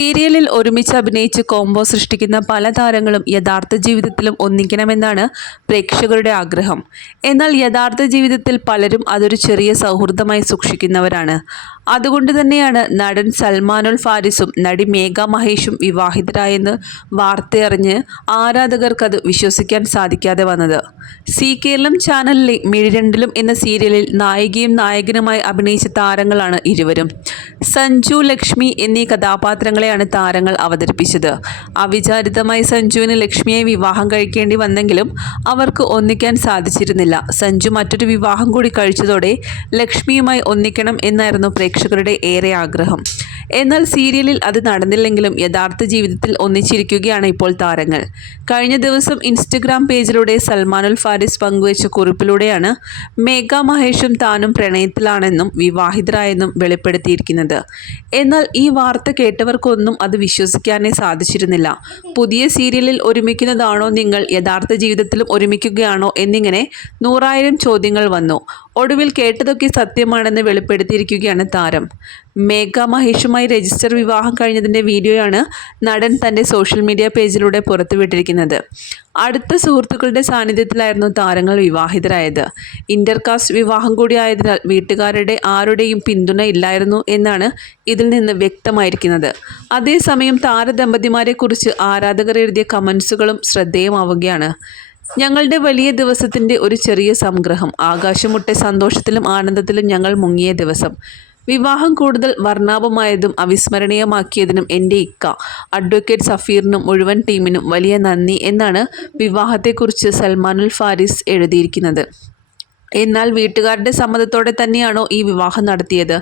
സീരിയലിൽ ഒരുമിച്ച് അഭിനയിച്ച് കോംബോ സൃഷ്ടിക്കുന്ന പല താരങ്ങളും യഥാർത്ഥ ജീവിതത്തിലും ഒന്നിക്കണമെന്നാണ് പ്രേക്ഷകരുടെ ആഗ്രഹം. എന്നാൽ യഥാർത്ഥ ജീവിതത്തിൽ പലരും അതൊരു ചെറിയ സൗഹൃദമായി സൂക്ഷിക്കുന്നവരാണ്. അതുകൊണ്ട് തന്നെയാണ് നടൻ സൽമാനുൽ ഫാരിസും നടി മേഘ മഹേഷും വിവാഹിതരായെന്ന് വാർത്തയറിഞ്ഞ് ആരാധകർക്കത് വിശ്വസിക്കാൻ സാധിക്കാതെ വന്നത്. സി കേരളം ചാനലിലെ മിഴിരണ്ടിലും എന്ന സീരിയലിൽ നായികയും നായകനുമായി അഭിനയിച്ച താരങ്ങളാണ് ഇരുവരും. സഞ്ജു ലക്ഷ്മി എന്നീ കഥാപാത്രങ്ങളെയാണ് താരങ്ങൾ അവതരിപ്പിച്ചത്. അവിചാരിതമായി സഞ്ജുവിന് ലക്ഷ്മിയെ വിവാഹം കഴിക്കേണ്ടി വന്നെങ്കിലും അവർക്ക് ഒന്നിക്കാൻ സാധിച്ചിരുന്നില്ല. സഞ്ജു മറ്റൊരു വിവാഹം കൂടി കഴിച്ചതോടെ ലക്ഷ്മിയുമായി ഒന്നിക്കണം എന്നായിരുന്നു പ്രേക്ഷകരുടെ ഏറെ ആഗ്രഹം. എന്നാൽ സീരിയലിൽ അത് നടന്നില്ലെങ്കിലും യഥാർത്ഥ ജീവിതത്തിൽ ഒന്നിച്ചിരിക്കുകയാണ് ഇപ്പോൾ താരങ്ങൾ. കഴിഞ്ഞ ദിവസം ഇൻസ്റ്റഗ്രാം പേജിലൂടെ സൽമാനുൽ ഫാരിസ് പങ്കുവച്ച കുറിപ്പിലൂടെയാണ് മേഘ മഹേഷും താനും പ്രണയത്തിലാണെന്നും വിവാഹിതരായെന്നും വെളിപ്പെടുത്തിയിരിക്കുന്നത്. എന്നാൽ ഈ വാർത്ത കേട്ടവർക്കൊന്നും അത് വിശ്വസിക്കാനേ സാധിച്ചിരുന്നില്ല. പുതിയ സീരിയലിൽ ഒരുമിക്കുന്നതാണോ നിങ്ങൾ യഥാർത്ഥ ജീവിതത്തിലും ഒരുമിക്കുകയാണോ എന്നിങ്ങനെ നൂറായിരം ചോദ്യങ്ങൾ വന്നു. ഒടുവിൽ കേട്ടതൊക്കെ സത്യമാണെന്ന് വെളിപ്പെടുത്തിയിരിക്കുകയാണ് താരം. മേഘ മഹേഷുമായി രജിസ്റ്റർ വിവാഹം കഴിഞ്ഞതിന്റെ വീഡിയോയാണ് നടൻ തന്റെ സോഷ്യൽ മീഡിയ പേജിലൂടെ പുറത്തുവിട്ടിരിക്കുന്നത്. അടുത്ത സുഹൃത്തുക്കളുടെ സാന്നിധ്യത്തിലായിരുന്നു താരങ്ങൾ വിവാഹിതരായത്. ഇന്റർകാസ്റ്റ് വിവാഹം കൂടിയായതിനാൽ വീട്ടുകാരുടെ ആരുടെയും പിന്തുണ ഇല്ലായിരുന്നു എന്നാണ് ഇതിൽ നിന്ന് വ്യക്തമായിരിക്കുന്നത്. അതേസമയം താരദമ്പതിമാരെക്കുറിച്ച് ആരാധകർ എഴുതിയ കമൻസുകളും ശ്രദ്ധേയമാവുകയാണ്. ഞങ്ങളുടെ വലിയ ദിവസത്തിന്റെ ഒരു ചെറിയ സംഗ്രഹം. ആകാശമുട്ടെ സന്തോഷത്തിലും ആനന്ദത്തിലും ഞങ്ങൾ മുങ്ങിയ ദിവസം. വിവാഹം കൂടുതൽ വർണാഭമായതും അവിസ്മരണീയമാക്കിയതിനും എന്റെ ഇക്ക അഡ്വക്കേറ്റ് സഫീറിനും മുഴുവൻ ടീമിനും വലിയ നന്ദി എന്നാണ് വിവാഹത്തെക്കുറിച്ച് സൽമാനുൽ ഫാരിസ് എഴുതിയിരിക്കുന്നത്. എന്നാൽ വീട്ടുകാരുടെ സമ്മതത്തോടെ തന്നെയാണോ ഈ വിവാഹം നടത്തിയത്?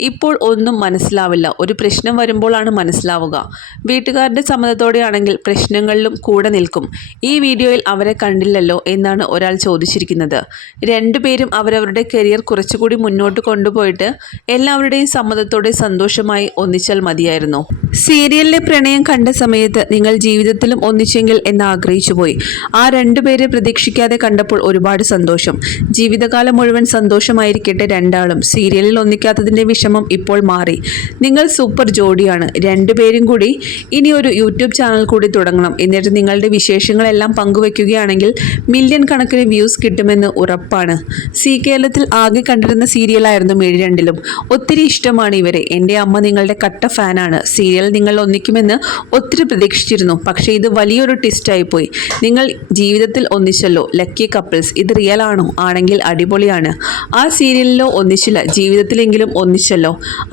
ഇപ്പോൾ ഒന്നും മനസ്സിലാവില്ല. ഒരു പ്രശ്നം വരുമ്പോഴാണ് മനസ്സിലാവുക. വീട്ടുകാരുടെ സമ്മതത്തോടെയാണെങ്കിൽ പ്രശ്നങ്ങളിലും കൂടെ നിൽക്കും. ഈ വീഡിയോയിൽ അവരെ കണ്ടില്ലല്ലോ എന്നാണ് ഒരാൾ ചോദിച്ചിരിക്കുന്നത്. രണ്ടുപേരും അവരവരുടെ കരിയർ കുറച്ചുകൂടി മുന്നോട്ട് കൊണ്ടുപോയിട്ട് എല്ലാവരുടെയും സമ്മതത്തോടെ സന്തോഷമായി ഒന്നിച്ചാൽ മതിയായിരുന്നു. സീരിയലിലെ പ്രണയം കണ്ട സമയത്ത് നിങ്ങൾ ജീവിതത്തിലും ഒന്നിച്ചെങ്കിൽ എന്ന് ആഗ്രഹിച്ചു പോയി. ആ രണ്ടുപേരെ പ്രതീക്ഷിക്കാതെ കണ്ടപ്പോൾ ഒരുപാട് സന്തോഷം. ജീവിതകാലം മുഴുവൻ സന്തോഷമായിരിക്കട്ടെ രണ്ടാളും. സീരിയലിൽ ഒന്നിക്കാത്തതിന്റെ വിഷമം ഇപ്പോൾ മാറി. നിങ്ങൾ സൂപ്പർ ജോഡിയാണ്. രണ്ടുപേരും കൂടി ഇനി ഒരു യൂട്യൂബ് ചാനൽ കൂടി തുടങ്ങണം. എന്നിട്ട് നിങ്ങളുടെ വിശേഷങ്ങളെല്ലാം പങ്കുവയ്ക്കുകയാണെങ്കിൽ മില്യൺ കണക്കിന് വ്യൂസ് കിട്ടുമെന്ന് ഉറപ്പാണ്. സി കേരളത്തിൽ ആകെ കണ്ടിരുന്ന സീരിയലായിരുന്നു മിഴിരണ്ടിലും ഒത്തിരി ഇഷ്ടമാണ് ഇവരെ. എന്റെ അമ്മ നിങ്ങളുടെ കട്ട ഫാനാണ്. സീരിയൽ നിങ്ങൾ ഒന്നിക്കുമെന്ന് ഒത്തിരി പ്രതീക്ഷിച്ചിരുന്നു. പക്ഷേ ഇത് വലിയൊരു ട്വിസ്റ്റായി പോയി നിങ്ങൾ ജീവിതത്തിൽ ഒന്നിച്ചല്ലോ. ലക്കി കപ്പിൾസ് ഇത് റിയൽ ആണോ? ആണെങ്കിൽ അടിപൊളിയാണ്. ആ സീരിയലിലോ ഒന്നിച്ചില്ല. ജീവിതത്തിലെങ്കിലും ഒന്നിച്ചല്ലോ.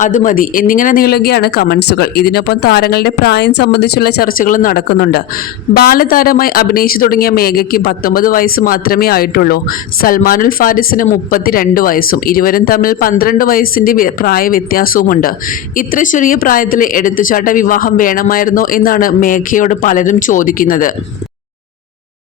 അത് മതി. എന്നിങ്ങനെ നീളുകയാണ് കമൻസുകൾ. ഇതിനൊപ്പം താരങ്ങളുടെ പ്രായം സംബന്ധിച്ചുള്ള ചർച്ചകളും നടക്കുന്നുണ്ട്. ബാലതാരമായി അഭിനയിച്ചു തുടങ്ങിയ മേഘയ്ക്ക് പത്തൊമ്പത് വയസ്സ് മാത്രമേ ആയിട്ടുള്ളൂ. സൽമാനുൽ ഫാരിസിന് മുപ്പത്തിരണ്ട് വയസ്സും ഇരുവരും തമ്മിൽ പന്ത്രണ്ട് വയസ്സിന്റെ വ്യ- പ്രായ വ്യത്യാസവുമുണ്ട്. ഇത്ര ചെറിയ പ്രായത്തിലെ എടുത്തുചാട്ട വിവാഹം വേണമായിരുന്നോ എന്നാണ് മേഘയോട് പലരും ചോദിക്കുന്നത്.